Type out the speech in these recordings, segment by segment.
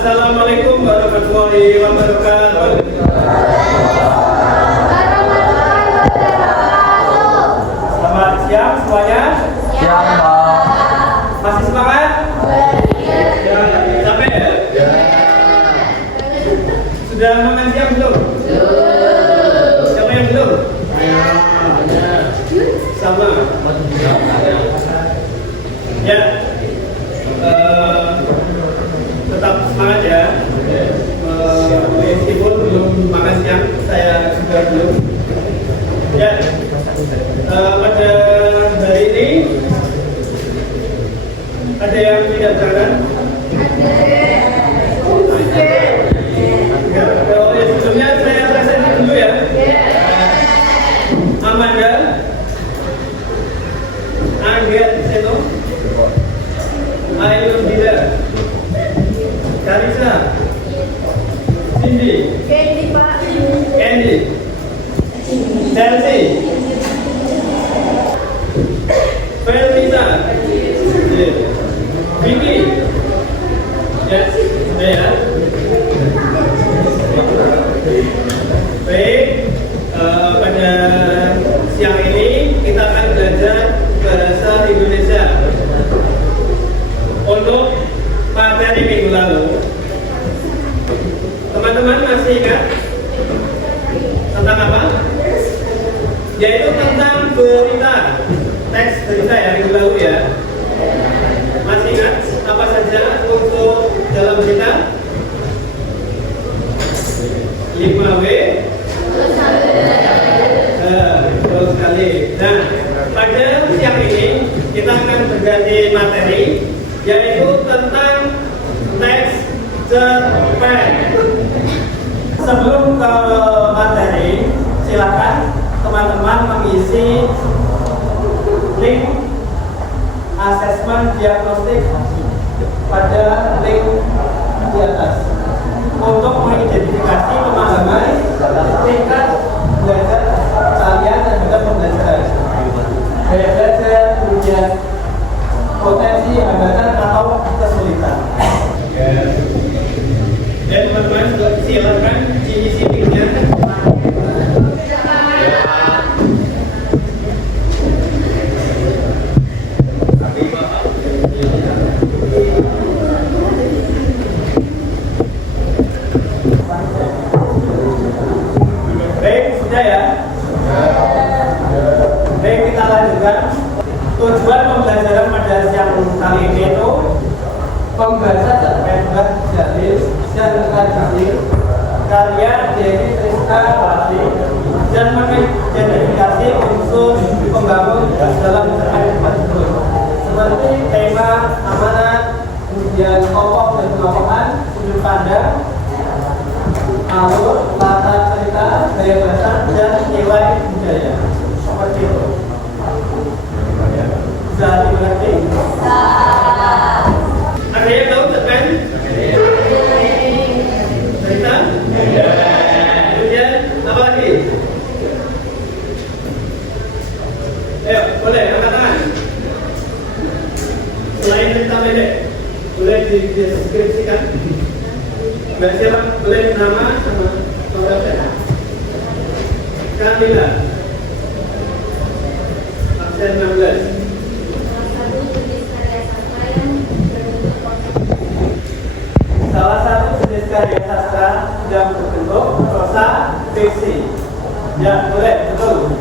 Assalamualaikum warahmatullahi wabarakatuh. Selamat siang semuanya. Siang, Pak. Masih semangat? Ya, capek ya? Sudah makan siang belum? Siapa yang belum? Sama. Ya. Tetap semangat ya. Meskipun belum makan siang, saya juga belum. Ya. Pada hari ini ada yang tidak berangkat? Ya, sebelumnya saya presentasi dulu ya. Amanda, Angget, Seno, Ayu Dida, Karisa, Cindy, Candy, Chelsea, Felisa, Vicky, ya, ya. Baik, pada siang ini kita akan belajar bahasa Indonesia. Untuk materi minggu lalu, teman-teman masih ingat tentang apa? Yaitu tentang berita, teks berita ya minggu lalu ya. Masih ingat apa saja untuk dalam berita? 5W. Betul sekali. Nah, pada siang ini kita akan berganti materi, yaitu tentang teks cerpen. Sebelum ke materi, silakan teman-teman mengisi link asesmen diagnostik pada link di atas untuk mengidentifikasi pemahaman tingkat belajar kalian dan juga pembelajaran. Gaya belajar, kemudian potensi, hambatan atau kesulitan. Ya teman-teman, silakan diisi linknya. Baik, sudah ya. Baik, kita lanjutkan. Tujuan pembelajaran pada siang kali ini itu pembahasan cerpen dalil dan dalil karya Dewi Triska Lasih dan mengidentifikasi unsur pembangun dalam cerpen tersebut seperti tema, amanat, kemudian tokoh dan kelompokan, sudut pandang, alur, latar cerita, gaya bahasa, dan nilai budaya. Seperti itu. Bisa dimengerti? Ada yang tahu cerpen? Cerita? Kemudian apa lagi? Ayo, boleh angkat tangan. Selain cerita pendek, boleh dideskripsikan. Mbak siapa? Boleh nama sama nomor saya. Kamila. Absen 16. Salah satu jenis karya sastra yang berbentuk prosa fiksi. Ya, boleh, betul.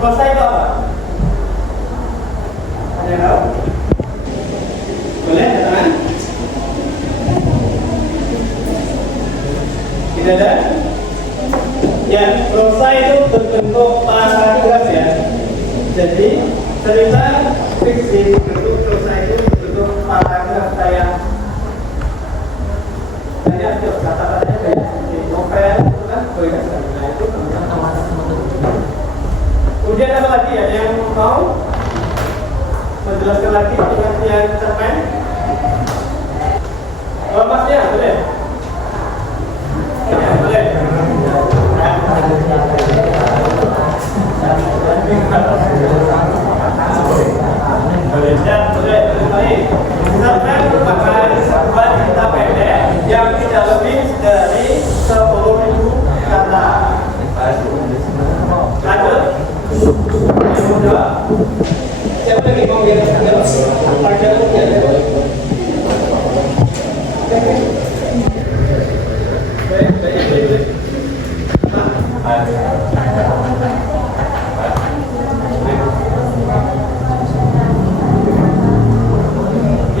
Prosa itu apa? Ada yang tahu? Boleh, katakan. Tidak ada? Ya, prosa itu berbentuk paragraf ya. Jadi, cerita fiksi berbentuk prosa itu berbentuk paragraf kayak banyak kata-katanya kayak di novel itu kan boleh nah itu kemudian apa lagi ya yang mau menjelaskan lagi pengertian cerpen? Oh masnya boleh? Ya boleh. Boleh, boleh. Baik. Cerpen merupakan sebuah cerita pendek yang Siapa lagi mau lihat pada ujian? Baik.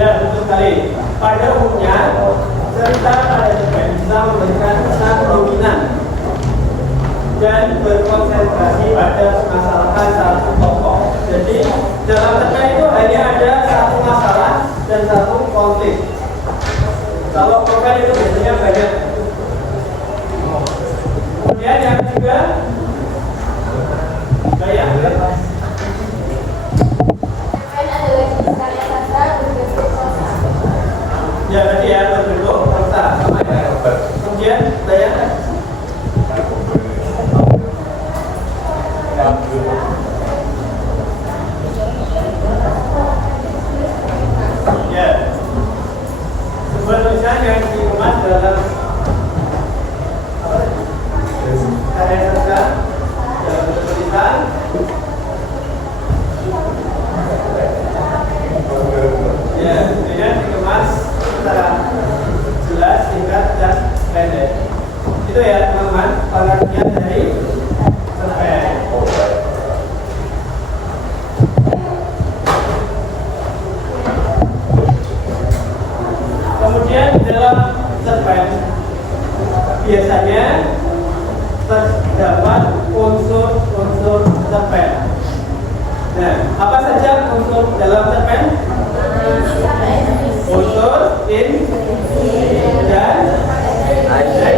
Ya, betul sekali. Pada umumnya, cerita pada cerpen bisa memberikan kesan dominan dan berkonsentrasi pada permasalahan satu tokoh. Jadi, dalam cerpen itu hanya ada satu masalah dan satu konflik. Kalau novel itu biasanya banyak. Kemudian yang ketiga, bayang. Ya, tadi ya, berbentuk angsa sama ya. Kemudian bayangkan. Ya, sebuah tulisan yang dikemas dalam karya sastra dalam bentuk tulisan. Ya, kemudian dikemas secara jelas, singkat, dan pendek. Itu ya teman-teman pengertian dari cerpen. Kemudian dalam cerpen biasanya terdapat unsur-unsur cerpen. Nah, apa saja unsur dalam cerpen? Unsur dan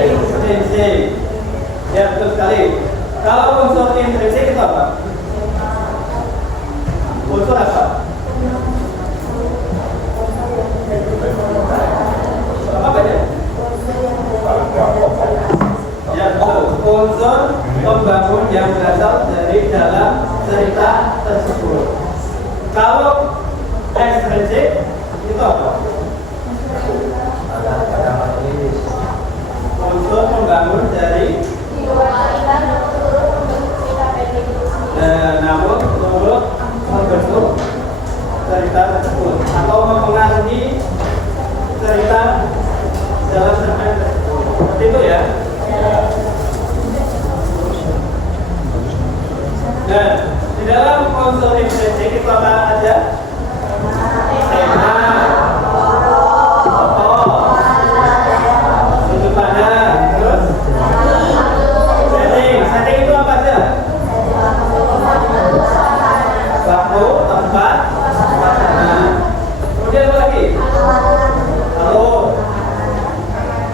intrinsik. Ya, betul sekali. Kalau unsur intrinsik itu apa? Unsur apa? Apa banyak? Ya, betul. Unsur pembangun yang berasal dari dalam cerita tersebut. Kalau ekstrinsik itu apa? Unsur pembangun dari namun turut membentuk cerita tersebut atau mempengaruhi cerita dalam cerpen tersebut. Seperti itu ya. Nah, di dalam unsur intrinsik itu apa aja? Tema, tokoh, sudut pandang, terus setting. Setting itu apa aja? Waktu, tempat, suasana. Kemudian apa lagi? Alur,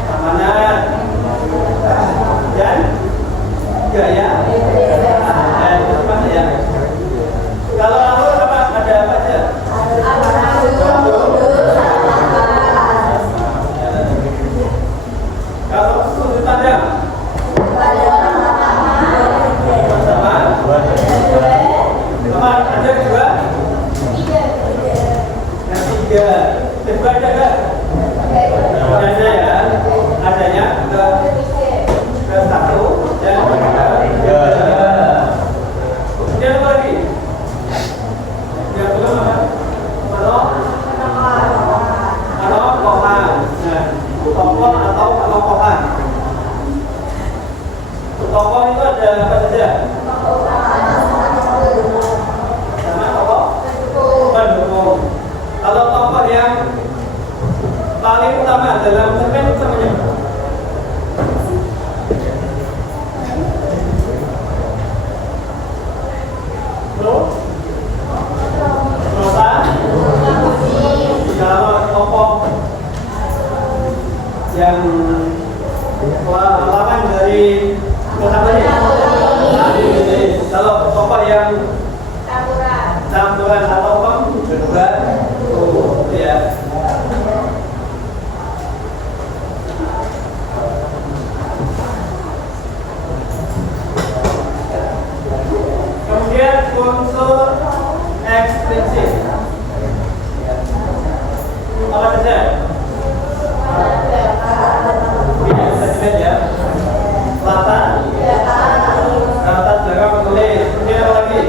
keamanan, dan gaya. Nah, itu apa ya? Kalau alur apa? Ada apa aja? Kalau sudut pandang sama ada dua, yang tiga, kedua ada nggak? Ada ya, adanya ke satu dan tiga. Kemudian apa lagi? Yang belum apa? Penokohan. Nah, tokoh atau penokohan. Tokoh itu ada apa saja? Sama tokoh pendukung. Kalau tokoh yang paling utama dalam cerpen itu namanya apa? Kalau tokoh yang lawan dari kesamanya, kalau tokoh yang campuran atau pembantu, ya. Kemudian unsur ekstrinsik apa saja? Ya, latar belakang penulis. Kemudian apa lagi?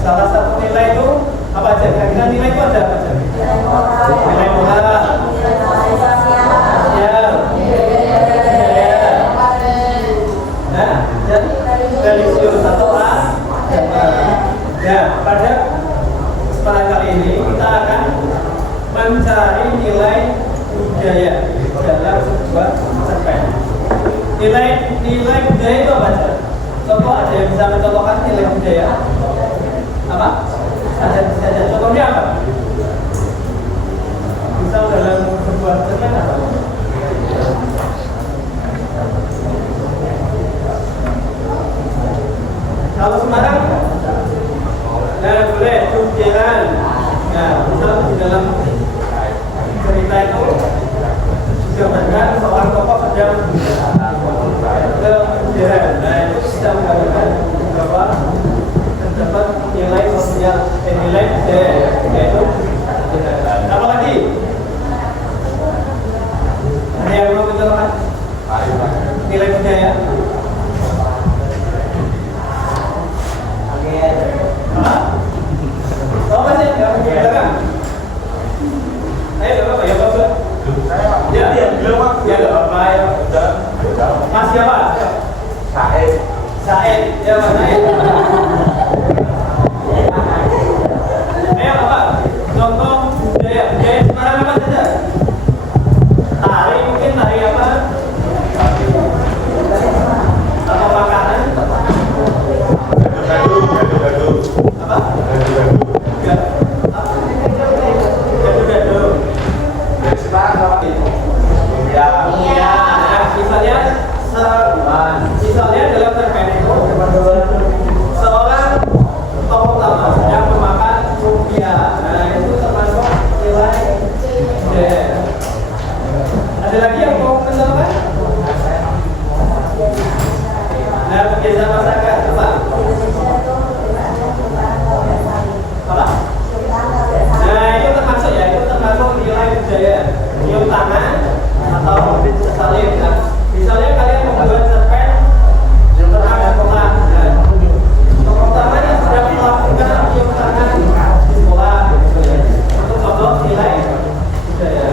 salah satu nilai itu apa aja? Kira-kira nilai itu ada apa aja? Nilai moral, sosial, budaya, nah, dan religius atau agama. Ya, pada kesempatan kali ini kita akan mencari nilai budaya dalam sebuah cerpen. Nilai budaya itu apa aja? Contoh, ada yang bisa mencontohkan nilai budaya? Apa? Ada contohnya apa? Misal dalam sebuah cerpen apa? Kalau Semarang, nah boleh tukiran. Nah, misal di dalam cerita itu digambarkan seorang tokoh sedang ke tukiran. Nah, itu bisa menggambarkan bahwa terdapat nilai sosial, nilai budaya, yaitu apa lagi? Ada yang mau mencontohkan nilai budaya? Oh masih nggak belakang. Ayo apa ya Bapak? Ya belum ya apa ya? Mas siapa? Said ya Mas Said. Ayo apa? Contoh budaya Semarang apa saja? Tari mungkin tari apa? Atau makanan? Gadu. Apa? Misalnya dalam cerpen itu seorang tokoh utama sedang memakan lumpia. Nah itu termasuk nilai budaya. Ada lagi yang mau mencontohkan? Nah kebiasaan masyarakat apa? Apa? Nah itu termasuk ya, itu termasuk nilai budaya. Cium tangan atau saling. Nah, misalnya kalian membuat cerpen tentang sekolah. Nah, tokoh utamanya sedang melakukan cium tangan di sekolah. Itu contoh nilai budaya.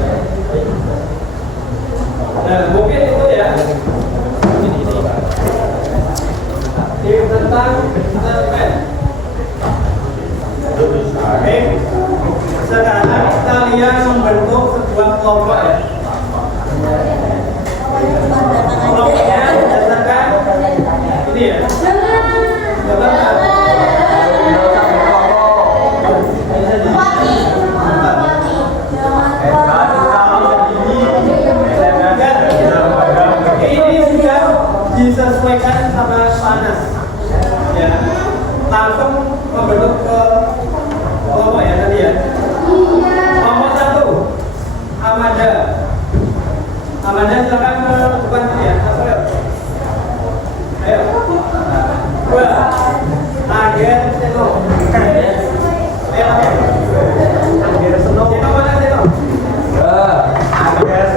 Nah mungkin itu ya. Ini tentang cerpen. Oke, sekarang kalian membentuk sebuah kelompok ya. Kelompoknya berdasarkan ini ya. Ini sudah disesuaikan sama panas. Ya, langsung membentuk ke kelompok ya tadi ya. Kelompok 1 Amanda silakan bukan ya. Ayo. 2 Agen Seno. Agen Seno mana Seno? Agen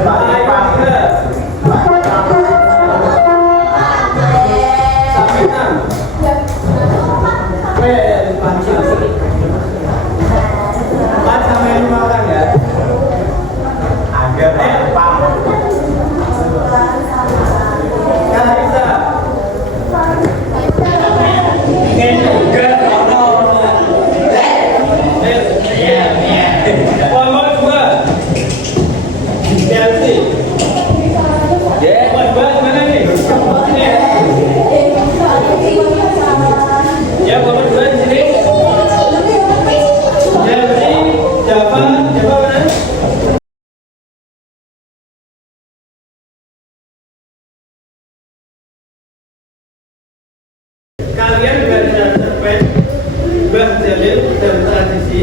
Sabinan. Empat sampai 5 orang ya. Agar Pak. Kalau bisa. Kelompok 2 Chelsea. Kelompok 2 gimana nih? Ya, kelompok 2 di sini. Chelsea, Java mana? Kalian baca cerpen Mbah Jalil dan tradisi,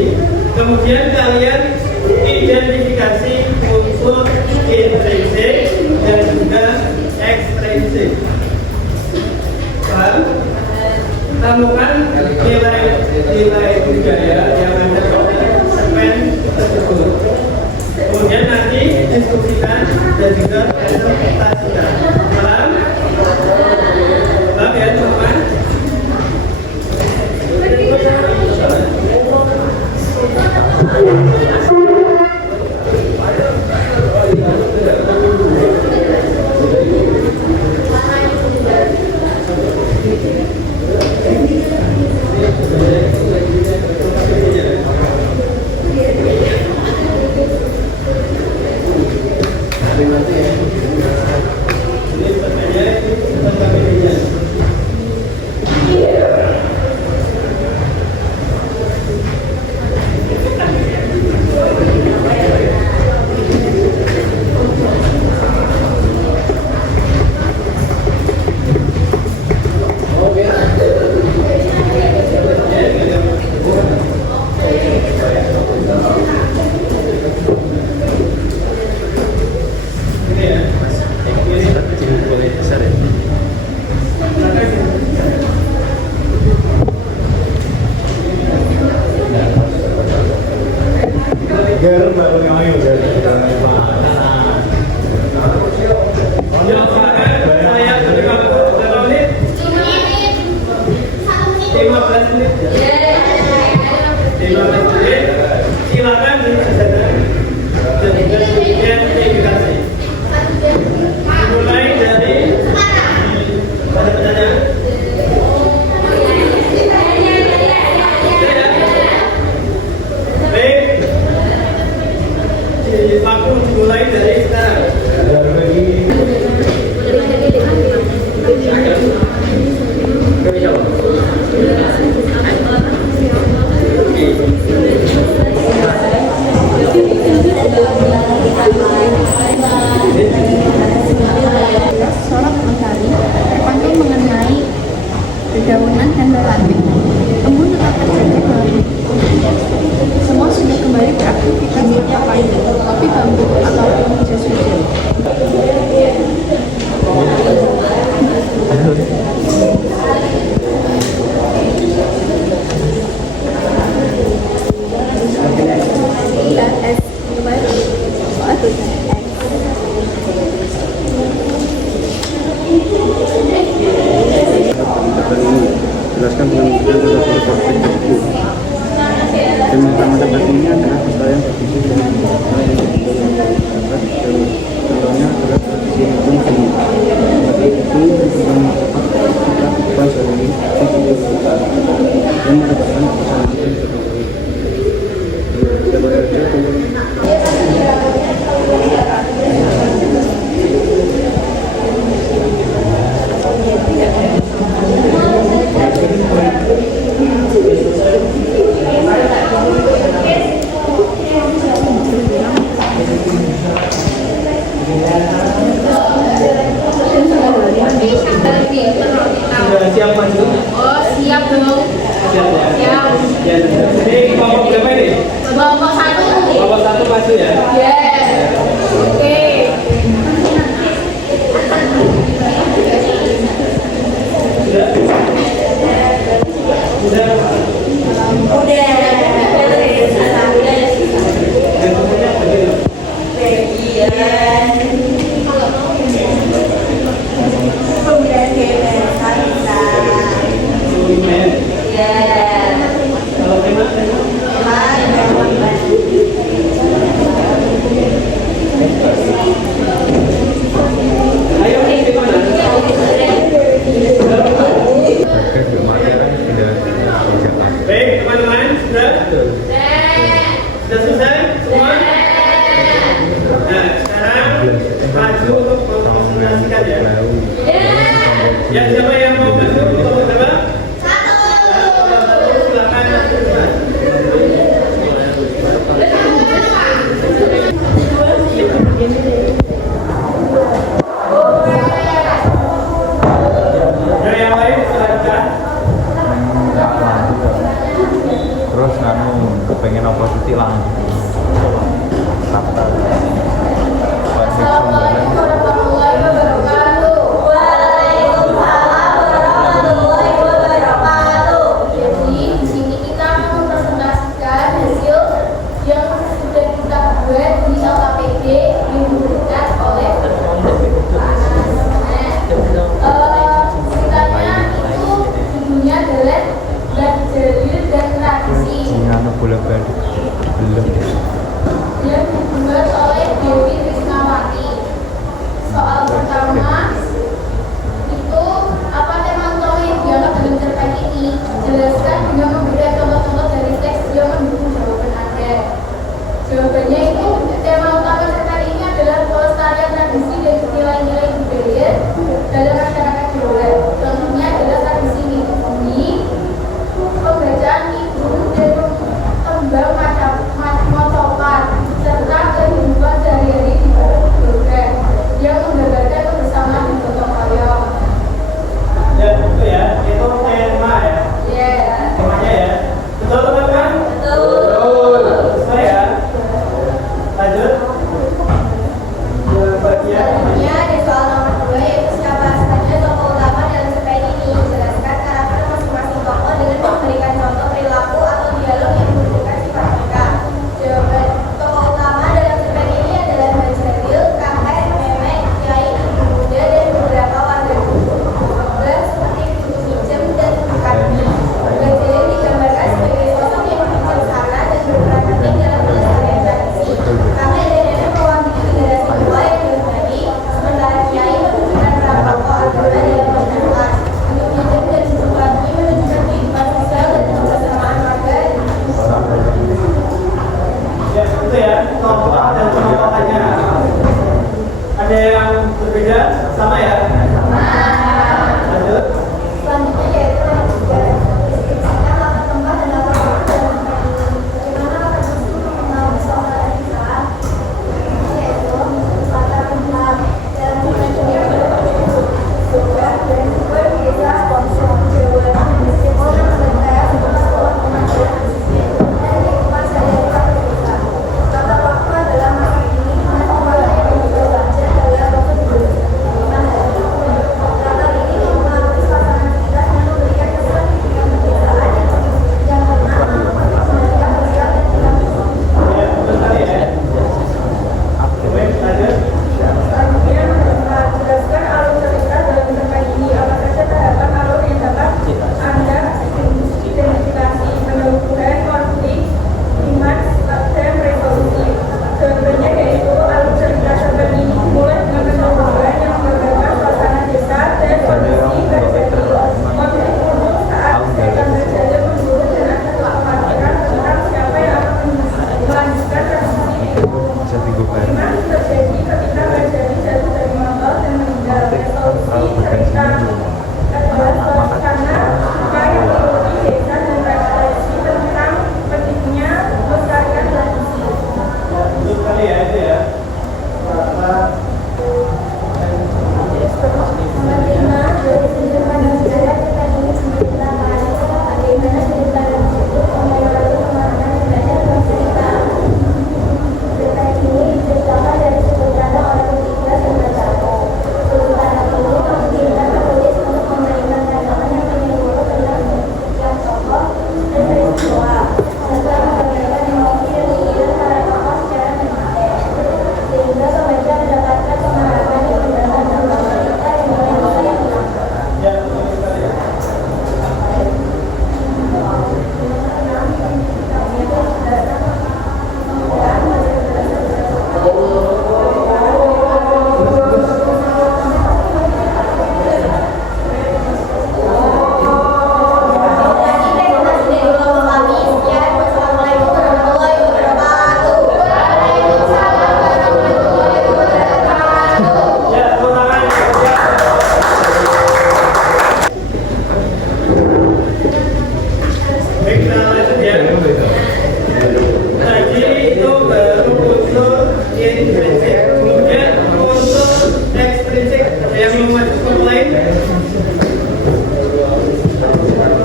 kemudian kalian identifikasi unsur intrinsik dan juga ekstrinsik. Paham? Temukan nilai budaya yang ada pada cerpen tersebut. Kemudian nanti diskusikan dan juga presentasikan. Paham? Paham ya teman-teman? lanjut. Embun tetap terjaga dalam semua sudah kembali beraktivitas setiap pagi, kopi bambu ataupun jas hujan. Jelaskan dengan mudah tentang proses tersebut. Tema utama debat ini adalah persoalan tradisi dan budaya yang didapat contohnya adalah tradisi hukum seni. Sebagai itu tentang kita bukan seni dan mendapatkan kesan yang terbaik. Coba aja Sudah siap maju? Oh, siap dong. Siap ya? Siap. Ya, ini kelompok berapa ini? Kelompok 1. Kelompok 1 maju ya? Yes. Oke. Sudah? Sudah? Dan kemudian begini. Lumayan. Kalau tema? Ayo, gimana? Baik, teman-teman, sudah? Sudah selesai semua? Nah, sekarang maju untuk mempresentasikan ya. Ya, siapa yang mau maju? Kelompok berapa? Satu, silakan. Nah, yang lain silakan. Terus kamu pengen oposisi lanjut sabta Jadi di sini kita mempresentasikan hasil yang sudah kita buat di LKPD yang diberikan oleh ceritanya itu judulnya adalah Belajar dan Tradisi anu bolak-balik belum yang dibuat oleh Dewi Krisnawati. Soal pertama itu apa tema utama yang dianggap dalam cerpen ini? Jelaskan dengan memberikan contoh-contoh dari teks yang mendukung jawaban Anda. Jawabannya itu tema utama cerpen ini adalah pelestarian tradisi dan nilai-nilai budaya dalam masyarakat Jawa. Contohnya adalah tradisi mengikuti pembacaan ibu dan tembang mocokan serta kehidupan sehari-hari di barat keluarga yang menggambarkan kebersamaan dan gotong royong. Ya, itu ya. Itu tema ya. Ya. Temanya ya. Betul teman-teman? Betul. Selesai ya. Lanjut. Bagian Selanjutnya ada soal nomor 2 yaitu siapa saja tokoh utama dalam cerpen ini. Jelaskan karakter masing-masing tokoh dengan memberikan contoh perilaku atau dialog yang menunjukkan sifat mereka. Jawaban tokoh utama dalam cerpen ini adalah Bajaril, Kakek, Memek, Kiai, Ibu Muda, dan beberapa warga Jombang seperti Guru Minjem dan Guru Karni. Bajaril digambarkan sebagai sosok yang bijaksana dan berperan penting dalam pelestarian tradisi. Kakek dan Nenek mewakili generasi tua yang berbagi, sementara Kiai menunjukkan peran pokok agama dalam masyarakat. Guru Minjem dan Guru Karni menunjukkan kehidupan sosial dan kebersamaan warga. ya, itu ya. Tokoh dan pengelolaannya. Ada yang berbeda? Sama ya? Lanjut. Selanjutnya yaitu nomor 3. Deskripsikan latar tempat dan latar waktu dalam cerpen ini. Bagaimana latar tersebut mengenal persoalan kita? Yaitu latar tempat dalam cerpen ini adalah Jombang dan Jombang desa Sponsor Jawa Tengah.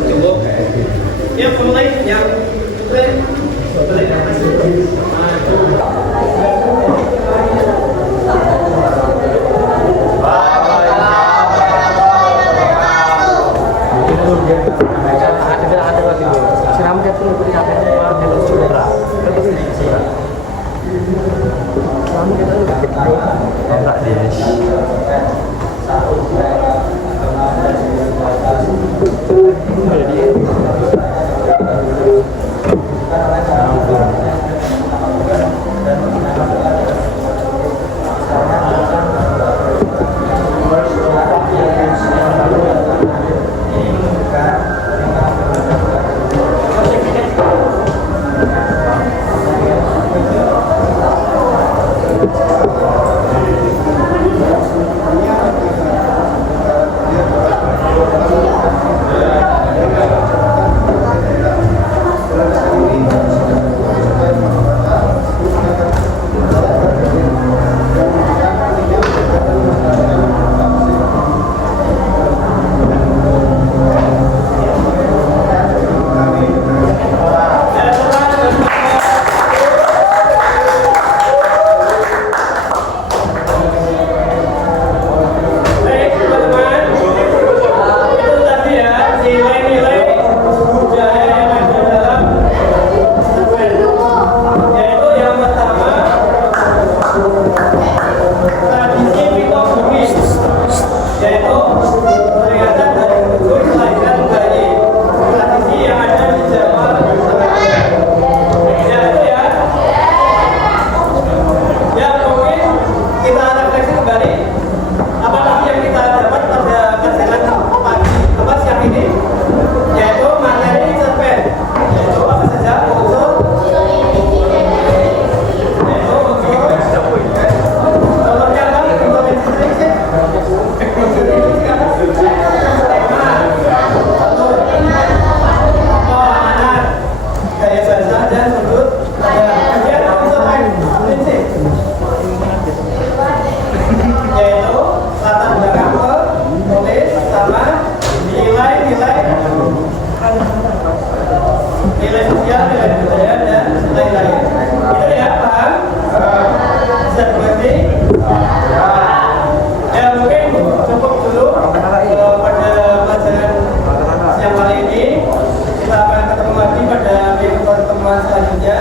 Cukup. Yang mulai yang boleh atas. Nilai sosial, nilai budaya, dan lain-lain. Itu ya, paham? Bisa dimengerti? Ya mungkin cukup dulu pada pelajaran siang kali ini. Kita akan ketemu lagi pada pertemuan selanjutnya.